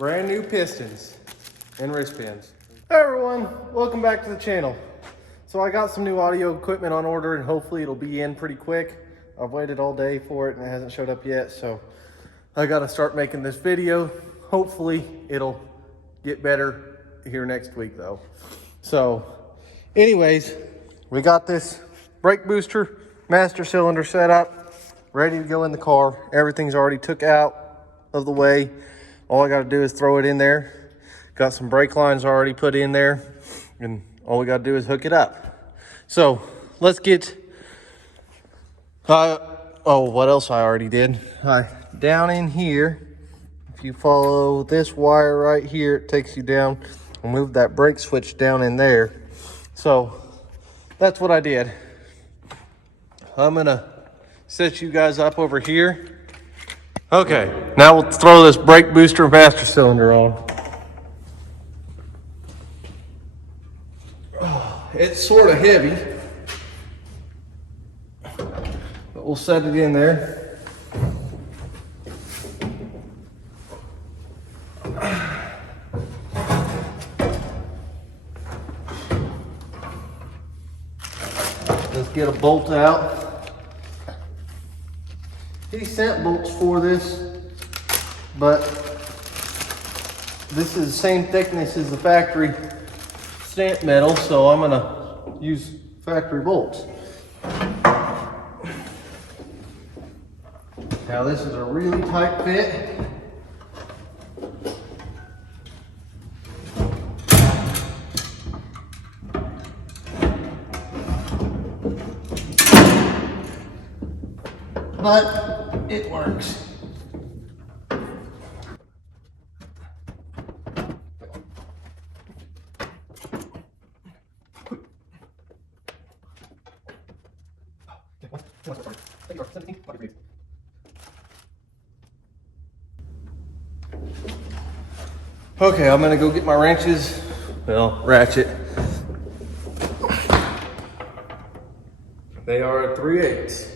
brand new pistons and wristbands. Hey everyone, welcome back to the channel. So I got some new audio equipment on order and hopefully it'll be in pretty quick. I've waited all day for it and it hasn't showed up yet, so I gotta start making this video. Hopefully it'll get better here next week though. So anyways, we got this brake booster master cylinder set up, ready to go in the car. Everything's already took out of the way. All I gotta do is throw it in there. Got some brake lines already put in there, and all we gotta do is hook it up. So let's get, what else I already did? Down in here, if you follow this wire right here, it takes you down. I'll move that brake switch down in there. So that's what I did. I'm gonna set you guys up over here. Okay, now we'll throw this brake booster master cylinder on. It's sort of heavy, but we'll set it in there. Let's get a bolt out. He sent bolts for this, but this is the same thickness as the factory stamp metal, so I'm gonna use factory bolts. Now this is a really tight fit. But it works. Okay, I'm gonna go get my wrenches. Well, ratchet. They are 3/8.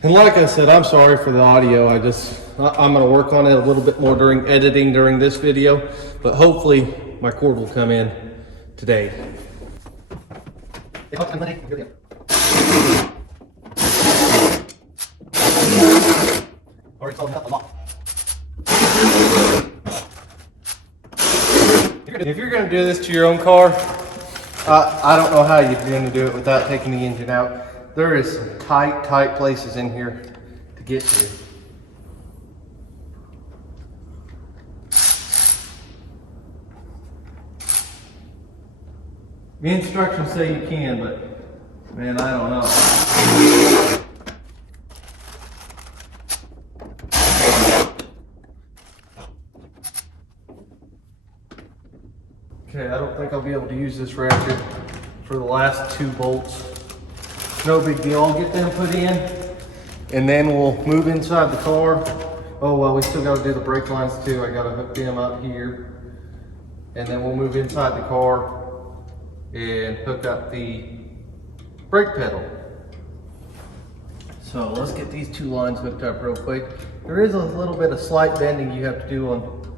And like I said, I'm sorry for the audio. I'm gonna work on it a little bit more during editing during this video, but hopefully my cord will come in today. If you're gonna do this to your own car, I don't know how you're gonna do it without taking the engine out. There is some tight places in here to get to. The instructions say you can, but man, I don't know. Okay, I don't think I'll be able to use this ratchet for the last 2 bolts. No big deal, I'll get them put in and then we'll move inside the car. Oh well, we still gotta do the brake lines too. I gotta hook them up here. And then we'll move inside the car and hook up the brake pedal. So let's get these 2 lines hooked up real quick. There is a little bit of slight bending you have to do on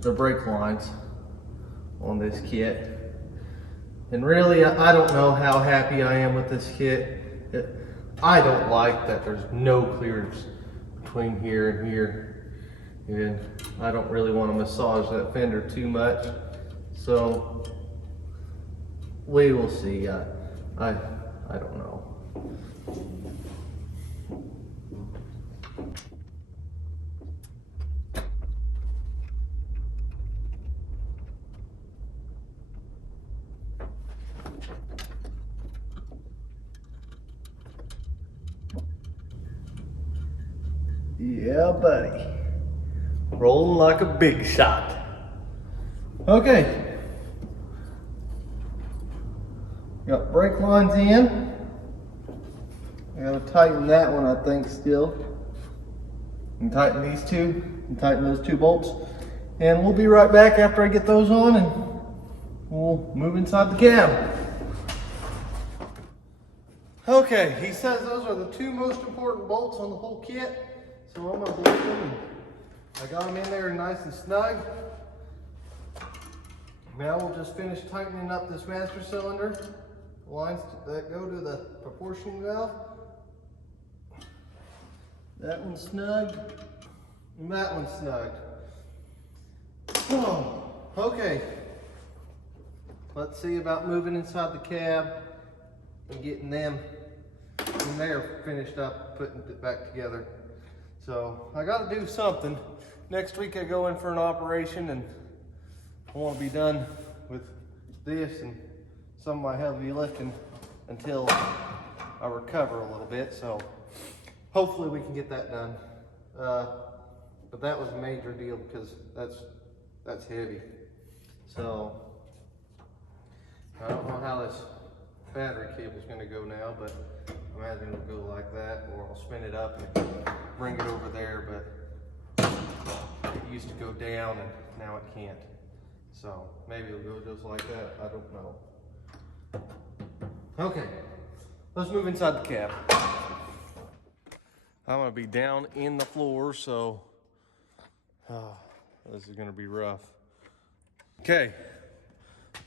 the brake lines on this kit. And really, I don't know how happy I am with this kit. I don't like that there's no clearance between here and here. And I don't really want to massage that fender too much. So we will see. I don't know. Yeah, buddy. Rolling like a big shot. Okay. Got brake lines in. I gotta tighten that one, I think, still. And tighten these two, and tighten those 2 bolts. And we'll be right back after I get those on and we'll move inside the cab. Okay, he says those are the two most important bolts on the whole kit. So I'm gonna bolt them. I got them in there nice and snug. Now we'll just finish tightening up this master cylinder. The lines that go to the proportion valve. That one's snug, and that one's snug. Oh, okay. Let's see about moving inside the cab and getting them in there finished up, putting it back together. So I got to do something. Next week I go in for an operation, and I want to be done with this and some of my heavy lifting until I recover a little bit. So hopefully we can get that done. But that was a major deal because that's heavy. So I don't know how this battery cable is going to go now, but I imagine it'll go like that, or I'll spin it up and bring it over there. But it used to go down and now it can't. So maybe it'll go just like that. I don't know. Okay, let's move inside the cab. I'm gonna be down in the floor, so this is gonna be rough. Okay,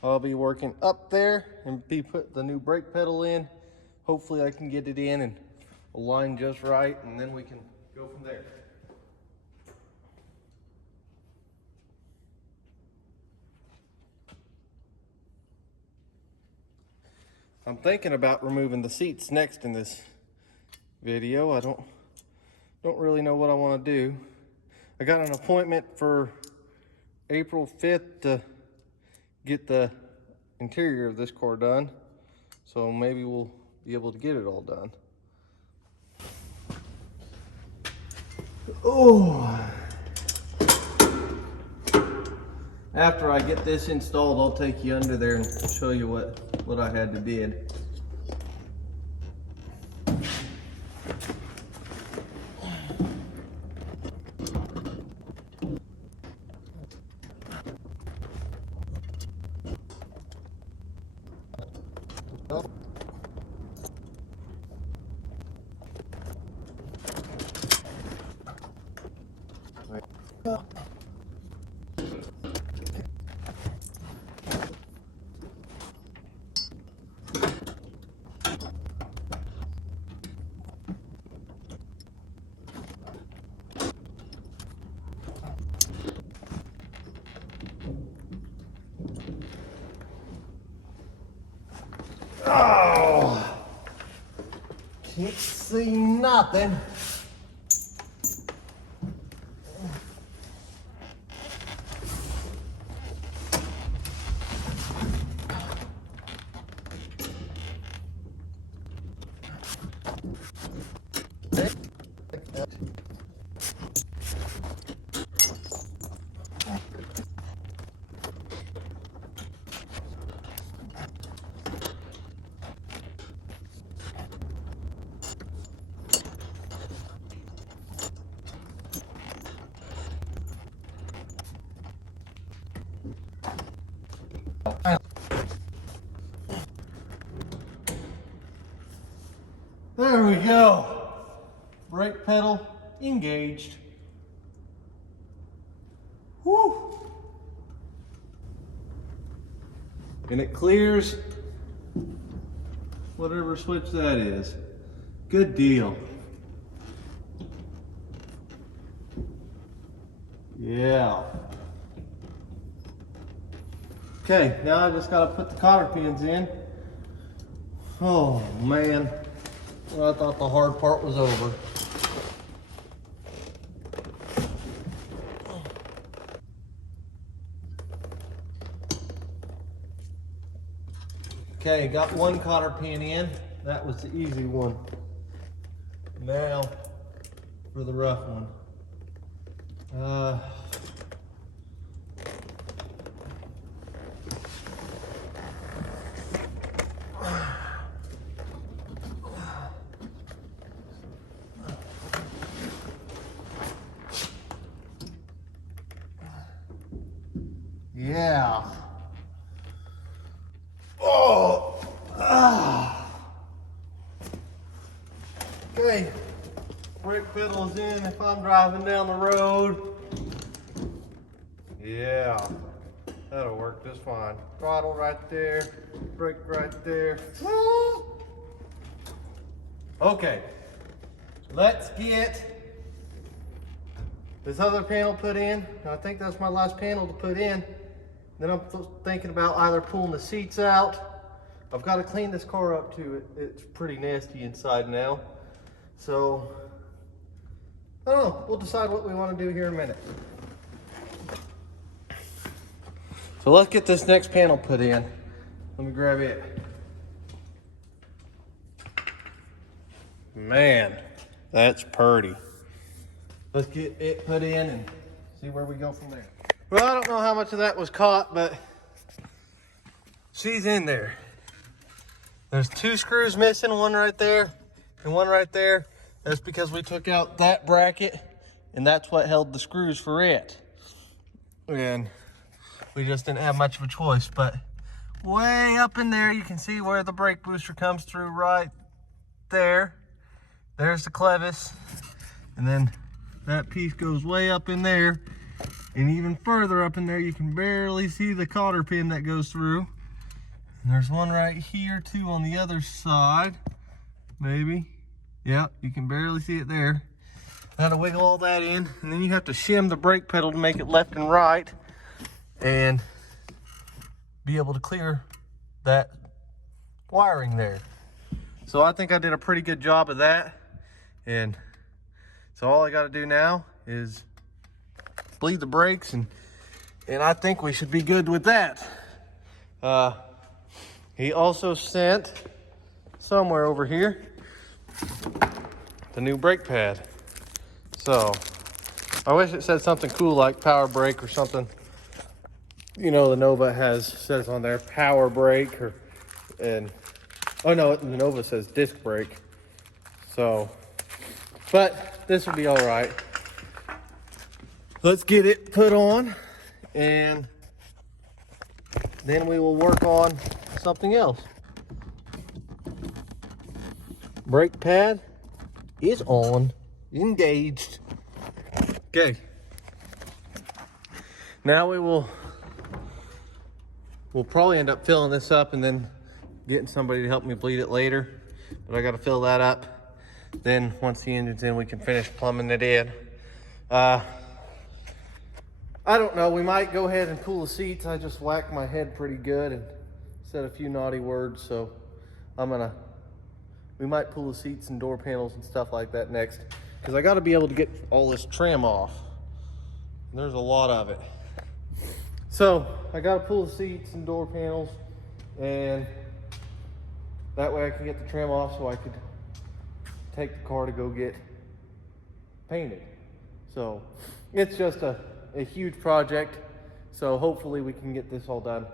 I'll be working up there and be put the new brake pedal in. Hopefully I can get it in and align just right, and then we can go from there. I'm thinking about removing the seats next in this video. I don't really know what I want to do. I got an appointment for April 5th to get the interior of this car done. So maybe we'll be able to get it all done. Oh. After I get this installed, I'll take you under there and show you what I had to did. Oh, can't see nothing. There we go. Brake pedal engaged. Whew. And it clears whatever switch that is. Good deal. Yeah. Okay, now I just gotta put the cotter pins in. Oh man. Well, I thought the hard part was over. Okay, got one cotter pin in. That was the easy one. Now for the rough one. Yeah. goes in if I'm driving down the road. Yeah, that'll work just fine. Throttle right there, brake right there. Okay, let's get this other panel put in. I think that's my last panel to put in. Then I'm thinking about either pulling the seats out. I've got to clean this car up too. It's pretty nasty inside now. So, I don't know. We'll decide what we want to do here in a minute. So let's get this next panel put in. Let me grab it. Man, that's pretty. Let's get it put in and see where we go from there. Well, I don't know how much of that was caught, but she's in there. There's 2 screws missing, one right there and one right there. That's because we took out that bracket and that's what held the screws for it. And we just didn't have much of a choice, but way up in there, you can see where the brake booster comes through right there. There's the clevis. And then that piece goes way up in there. And even further up in there, you can barely see the cotter pin that goes through. And there's one right here too on the other side. Maybe. Yeah, you can barely see it there. Now to wiggle all that in, and then you have to shim the brake pedal to make it left and right and be able to clear that wiring there. So I think I did a pretty good job of that. And so all I got to do now is bleed the brakes, and I think we should be good with that. He also sent somewhere over here the new brake pad. So I wish it said something cool like power brake or something. You know, the Nova says on there power brake, oh no, the Nova says disc brake. So, but this will be all right. Let's get it put on, and then we will work on something else. Brake pad is on, engaged. Okay. Now we'll probably end up filling this up and then getting somebody to help me bleed it later. But I got to fill that up. Then once the engine's in, we can finish plumbing it in. I don't know, we might go ahead and pull the seats. I just whacked my head pretty good and said a few naughty words, so we might pull the seats and door panels and stuff like that next, because I got to be able to get all this trim off. There's a lot of it. So I got to pull the seats and door panels, and that way I can get the trim off so I could take the car to go get painted. So it's just a huge project, so hopefully we can get this all done.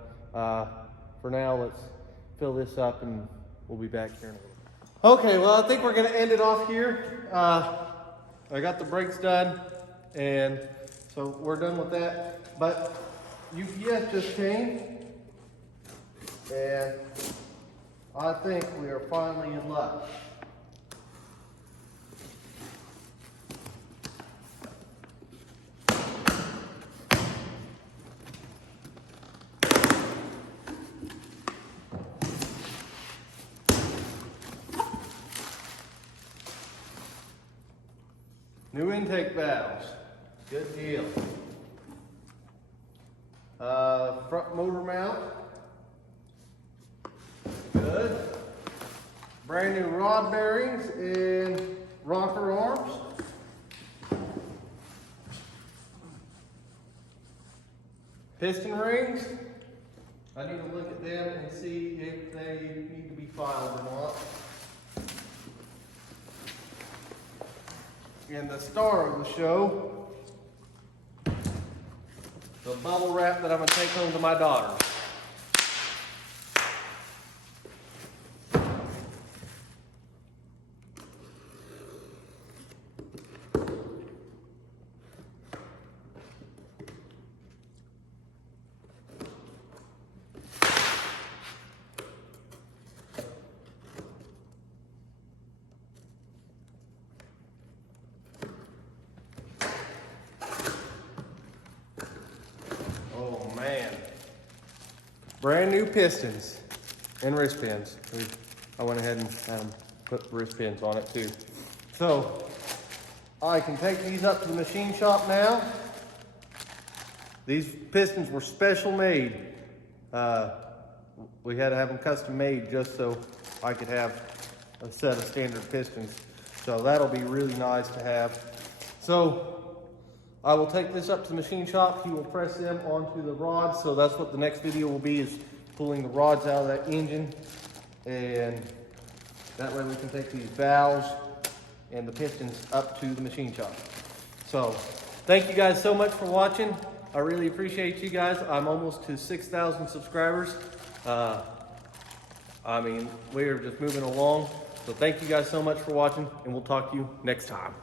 For now, let's fill this up and we'll be back here in a little bit. Okay, well, I think we're gonna end it off here. I got the brakes done, and so we're done with that. But UPS just came, and I think we are finally in luck. New intake valves, good deal. Front motor mount, good. Brand new rod bearings and rocker arms. Piston rings, I need to look at them and see if they need to be filed or not. And the star of the show, the bubble wrap that I'm gonna take home to my daughter. brand new pistons and wrist pins. I went ahead and put wrist pins on it too. So I can take these up to the machine shop now. These pistons were special made. We had to have them custom made just so I could have a set of standard pistons. So that'll be really nice to have. So I will take this up to the machine shop. He will press them onto the rods. So that's what the next video will be, is pulling the rods out of that engine. And that way we can take these valves and the pistons up to the machine shop. So thank you guys so much for watching. I really appreciate you guys. I'm almost to 6,000 subscribers. I mean, we are just moving along. So thank you guys so much for watching, and we'll talk to you next time.